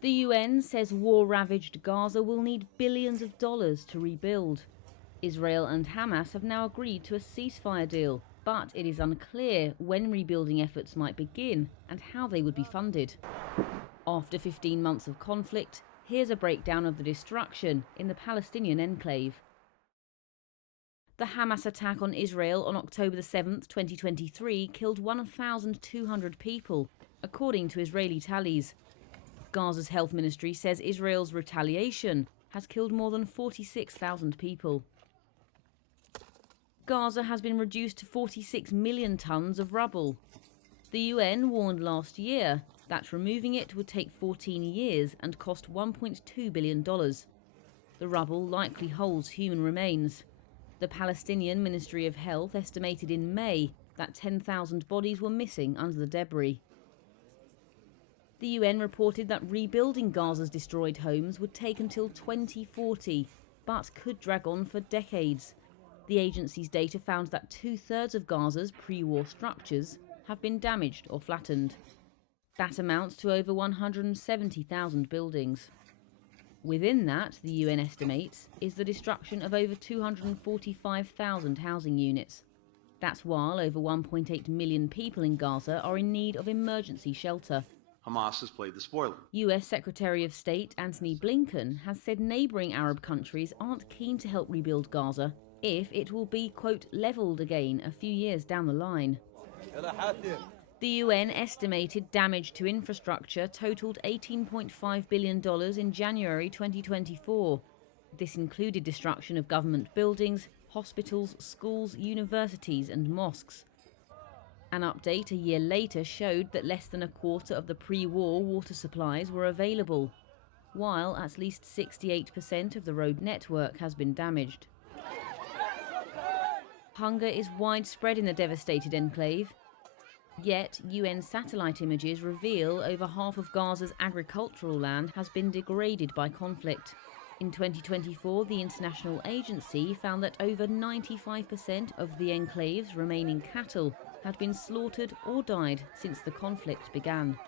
The UN says war-ravaged Gaza will need billions of dollars to rebuild. Israel and Hamas have now agreed to a ceasefire deal, but it is unclear when rebuilding efforts might begin and how they would be funded. After 15 months of conflict, here's a breakdown of the destruction in the Palestinian enclave. The Hamas attack on Israel on October 7, 2023 killed 1,200 people, according to Israeli tallies. Gaza's health ministry says Israel's retaliation has killed more than 46,000 people. Gaza has been reduced to 46 million tons of rubble. The UN warned last year that removing it would take 14 years and cost $1.2 billion. The rubble likely holds human remains. The Palestinian Ministry of Health estimated in May that 10,000 bodies were missing under the debris. The UN reported that rebuilding Gaza's destroyed homes would take until 2040, but could drag on for decades. The agency's data found that 2/3 of Gaza's pre-war structures have been damaged or flattened. That amounts to over 170,000 buildings. Within that, the UN estimates, is the destruction of over 245,000 housing units. That's while over 1.8 million people in Gaza are in need of emergency shelter. Hamas has played the spoiler. US Secretary of State Antony Blinken has said neighbouring Arab countries aren't keen to help rebuild Gaza if it will be, quote, levelled again a few years down the line. The UN estimated damage to infrastructure totaled $18.5 billion in January 2024. This included destruction of government buildings, hospitals, schools, universities and mosques. An update a year later showed that less than a quarter of the pre-war water supplies were available, while at least 68% of the road network has been damaged. Hunger is widespread in the devastated enclave. Yet, UN satellite images reveal over half of Gaza's agricultural land has been degraded by conflict. In 2024, the international agency found that over 95% of the enclave's remaining cattle had been slaughtered or died since the conflict began.